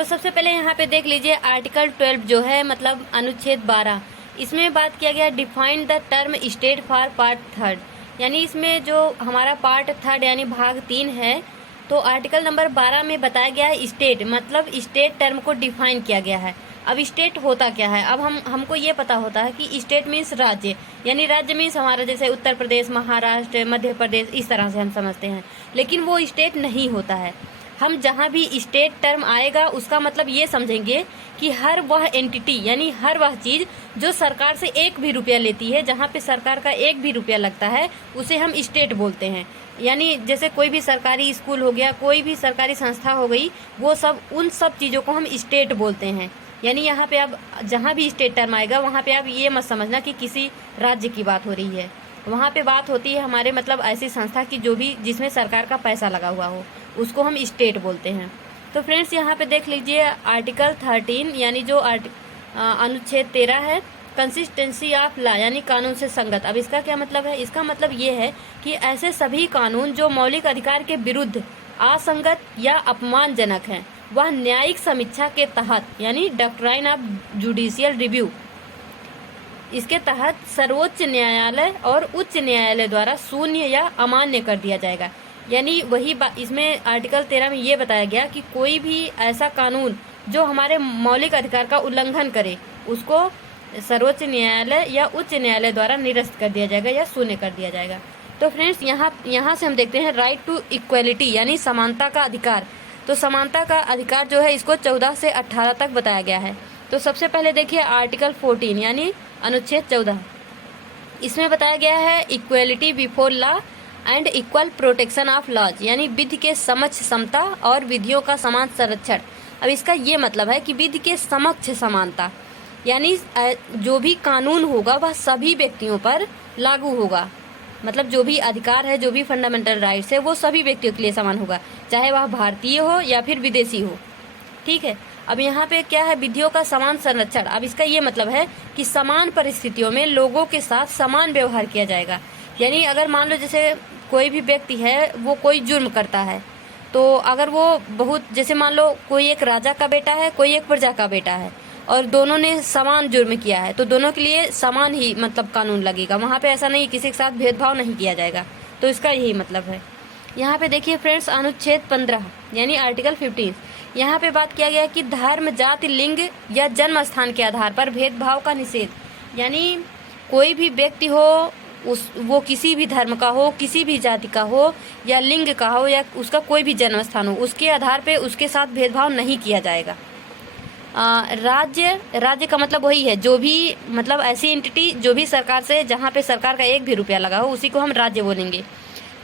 तो सबसे पहले यहाँ पे देख लीजिए आर्टिकल 12 जो है मतलब अनुच्छेद 12, इसमें बात किया गया define the term state for part 3, यानी इसमें जो हमारा पार्ट 3 यानी भाग 3 है, तो आर्टिकल नंबर 12 में बताया गया है स्टेट, मतलब स्टेट टर्म को डिफाइन किया गया है। अब स्टेट होता क्या है, अब हमको ये पता होता है कि स्टेट मीन्स राज्य, यानी राज्य मीन्स हमारा जैसे उत्तर प्रदेश, महाराष्ट्र, मध्य प्रदेश, इस तरह से हम समझते हैं, लेकिन वो स्टेट नहीं होता है। हम जहाँ भी स्टेट टर्म आएगा उसका मतलब ये समझेंगे कि हर वह एंटिटी यानी हर वह चीज़ जो सरकार से 1 भी रुपया लेती है, जहाँ पे सरकार का 1 भी रुपया लगता है, उसे हम स्टेट बोलते हैं। यानी जैसे कोई भी सरकारी स्कूल हो गया, कोई भी सरकारी संस्था हो गई, वो सब उन सब चीज़ों को हम स्टेट बोलते हैं। यानी यहाँ पे अब जहाँ भी स्टेट टर्म आएगा वहाँ पे आप ये मत समझना कि किसी राज्य की बात हो रही है, वहाँ पे बात होती है हमारे मतलब ऐसी संस्था की जो भी जिसमें सरकार का पैसा लगा हुआ हो, उसको हम स्टेट बोलते हैं। तो फ्रेंड्स यहाँ पे देख लीजिए आर्टिकल 13 यानी जो अनुच्छेद 13 है, कंसिस्टेंसी ऑफ लॉ यानी कानून से संगत। अब इसका क्या मतलब है, इसका मतलब ये है कि ऐसे सभी कानून जो मौलिक अधिकार के विरुद्ध असंगत या अपमानजनक हैं, वह न्यायिक समीक्षा के तहत यानी डॉक्ट्राइन ऑफ जुडिशियल रिव्यू, इसके तहत सर्वोच्च न्यायालय और उच्च न्यायालय द्वारा शून्य या अमान्य कर दिया जाएगा। यानी वही बात इसमें आर्टिकल 13 में ये बताया गया कि कोई भी ऐसा कानून जो हमारे मौलिक अधिकार का उल्लंघन करे, उसको सर्वोच्च न्यायालय या उच्च न्यायालय द्वारा निरस्त कर दिया जाएगा या शून्य कर दिया जाएगा। तो फ्रेंड्स यहाँ से हम देखते हैं राइट टू इक्वलिटी यानी समानता का अधिकार। तो समानता का अधिकार जो है इसको 14 से 18 तक बताया गया है। तो सबसे पहले देखिए आर्टिकल 14 यानी अनुच्छेद 14, इसमें बताया गया है equality before law and equal protection of laws, यानी विधि के समक्ष समता और विधियों का समान संरक्षण। अब इसका ये मतलब है कि विधि के समक्ष समानता यानी जो भी कानून होगा वह सभी व्यक्तियों पर लागू होगा, मतलब जो भी अधिकार है, जो भी फंडामेंटल राइट्स है, वो सभी व्यक्तियों के लिए समान होगा, चाहे वह भारतीय हो या फिर विदेशी हो। ठीक है। अब यहाँ पे क्या है, विधियों का समान संरक्षण। अब इसका ये मतलब है कि समान परिस्थितियों में लोगों के साथ समान व्यवहार किया जाएगा। यानी अगर मान लो जैसे कोई भी व्यक्ति है वो कोई जुर्म करता है, तो अगर वो बहुत जैसे मान लो कोई एक राजा का बेटा है, कोई एक प्रजा का बेटा है, और दोनों ने समान जुर्म किया है, तो दोनों के लिए समान ही मतलब कानून लगेगा। वहाँ पे ऐसा नहीं किसी के साथ भेदभाव नहीं किया जाएगा। तो इसका यही मतलब है। यहाँ पे देखिए फ्रेंड्स अनुच्छेद 15 यानी आर्टिकल 15, यहाँ पे बात किया गया कि धर्म, जाति, लिंग या जन्म स्थान के आधार पर भेदभाव का निषेध। यानी कोई भी व्यक्ति हो, वो किसी भी धर्म का हो, किसी भी जाति का हो या लिंग का हो या उसका कोई भी जन्म स्थान हो, उसके आधार पे उसके साथ भेदभाव नहीं किया जाएगा। राज्य का मतलब वही है जो भी मतलब ऐसी एंटिटी जो भी सरकार से, जहाँ पे सरकार का 1 भी रुपया लगा हो, उसी को हम राज्य बोलेंगे।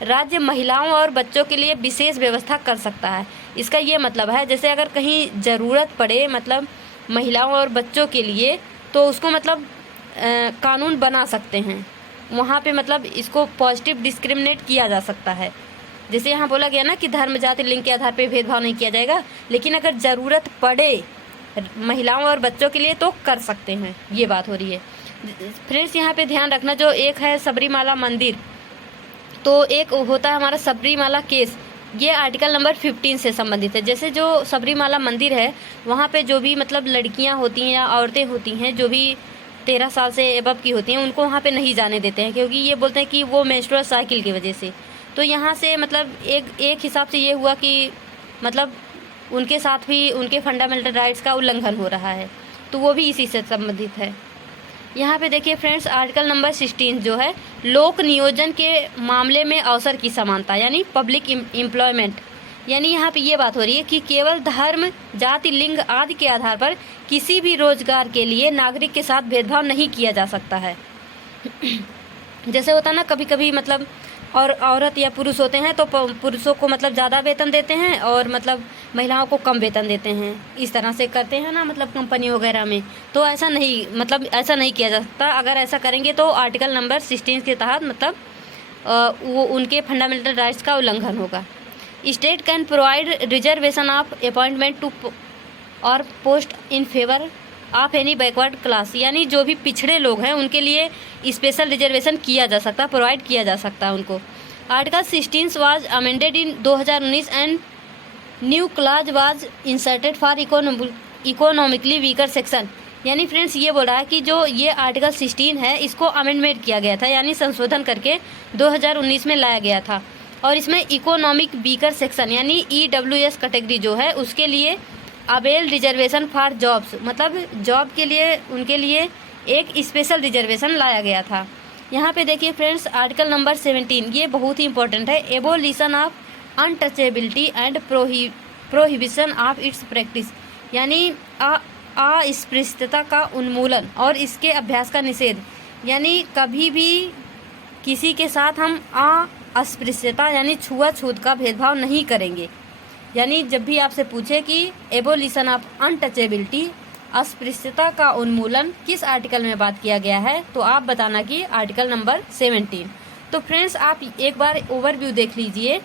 राज्य महिलाओं और बच्चों के लिए विशेष व्यवस्था कर सकता है। इसका ये मतलब है जैसे अगर कहीं ज़रूरत पड़े मतलब महिलाओं और बच्चों के लिए, तो उसको मतलब कानून बना सकते हैं। वहाँ पे मतलब इसको पॉजिटिव डिस्क्रिमिनेट किया जा सकता है। जैसे यहाँ बोला गया ना कि धर्म, जाति, लिंग के आधार पे भेदभाव नहीं किया जाएगा, लेकिन अगर ज़रूरत पड़े महिलाओं और बच्चों के लिए तो कर सकते हैं, ये बात हो रही है। फ्रेंड्स यहाँ पे ध्यान रखना, जो एक है सबरीमाला मंदिर, तो एक होता है हमारा सबरीमाला केस, ये आर्टिकल नंबर 15 से संबंधित है। जैसे जो सबरीमाला मंदिर है वहाँ पे जो भी मतलब लड़कियाँ होती हैं या औरतें होती हैं जो भी 13 साल से एबव की होती हैं, उनको वहाँ पे नहीं जाने देते हैं, क्योंकि ये बोलते हैं कि वो मेंस्ट्रुअल साइकिल की वजह से। तो यहाँ से मतलब एक हिसाब से ये हुआ कि मतलब उनके साथ भी उनके फंडामेंटल राइट्स का उल्लंघन हो रहा है, तो वो भी इसी से संबंधित है। यहाँ पे देखिए फ्रेंड्स आर्टिकल नंबर 16 जो है लोक नियोजन के मामले में अवसर की समानता यानी पब्लिक एम्प्लॉयमेंट। यानी यहाँ पे ये बात हो रही है कि केवल धर्म, जाति, लिंग आदि के आधार पर किसी भी रोजगार के लिए नागरिक के साथ भेदभाव नहीं किया जा सकता है। जैसे होता ना कभी कभी मतलब और औरत या पुरुष होते हैं तो पुरुषों को मतलब ज़्यादा वेतन देते हैं और मतलब महिलाओं को कम वेतन देते हैं, इस तरह से करते हैं ना मतलब कंपनी वगैरह में। तो ऐसा नहीं, मतलब ऐसा नहीं किया जा सकता। अगर ऐसा करेंगे तो आर्टिकल नंबर 16 के तहत मतलब वो उनके फंडामेंटल राइट्स का उल्लंघन होगा। State can provide reservation of appointment to और post in favour of any backward class. यानी जो भी पिछड़े लोग हैं उनके लिए स्पेशल रिजर्वेशन किया जा सकता है, प्रोवाइड किया जा सकता है उनको। Article 16 was amended in 2019 and new clause was inserted for economically weaker section. यानी फ्रेंड्स ये बोल रहा है कि जो ये आर्टिकल 16 है इसको अमेंडमेंट किया गया था, यानी संशोधन करके 2019 में लाया गया था। और इसमें इकोनॉमिक वीकर सेक्शन यानी EWS कैटेगरी जो है उसके लिए अवेल रिजर्वेशन फॉर जॉब्स, मतलब जॉब के लिए उनके लिए एक स्पेशल रिजर्वेशन लाया गया था। यहाँ पे देखिए फ्रेंड्स आर्टिकल नंबर 17 ये बहुत ही इंपॉर्टेंट है, abolition of untouchability and prohibition of its practice, यानी अस्पृश्यता का उन्मूलन और इसके अभ्यास का निषेध। यानी कभी भी किसी के साथ हम अस्पृश्यता यानी छुआछूत का भेदभाव नहीं करेंगे। यानी जब भी आपसे पूछे कि एबोलिशन ऑफ अनटचेबिलिटी अस्पृश्यता का उन्मूलन किस आर्टिकल में बात किया गया है, तो आप बताना कि आर्टिकल नंबर 17। तो फ्रेंड्स आप एक बार ओवरव्यू देख लीजिए।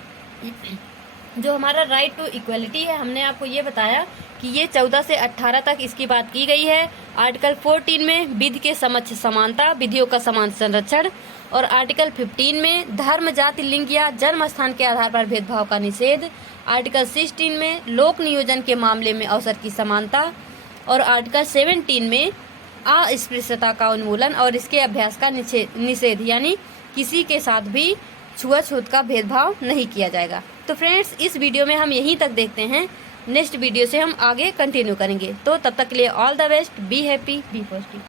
जो हमारा राइट टू इक्वलिटी है हमने आपको ये बताया कि ये 14 से 18 तक इसकी बात की गई है। आर्टिकल 14 में विधि के समक्ष समानता, विधियों का समान संरक्षण, और आर्टिकल 15 में धर्म, जाति, लिंग या जन्म स्थान के आधार पर भेदभाव का निषेध। आर्टिकल 16 में लोक नियोजन के मामले में अवसर की समानता, और आर्टिकल 17 में अस्पृश्यता का उन्मूलन और इसके अभ्यास का निषेध, यानी किसी के साथ भी छुआछूत का भेदभाव नहीं किया जाएगा। तो फ्रेंड्स इस वीडियो में हम यहीं तक देखते हैं, नेक्स्ट वीडियो से हम आगे कंटिन्यू करेंगे। तो तब तक के लिए all the best, be happy, be positive.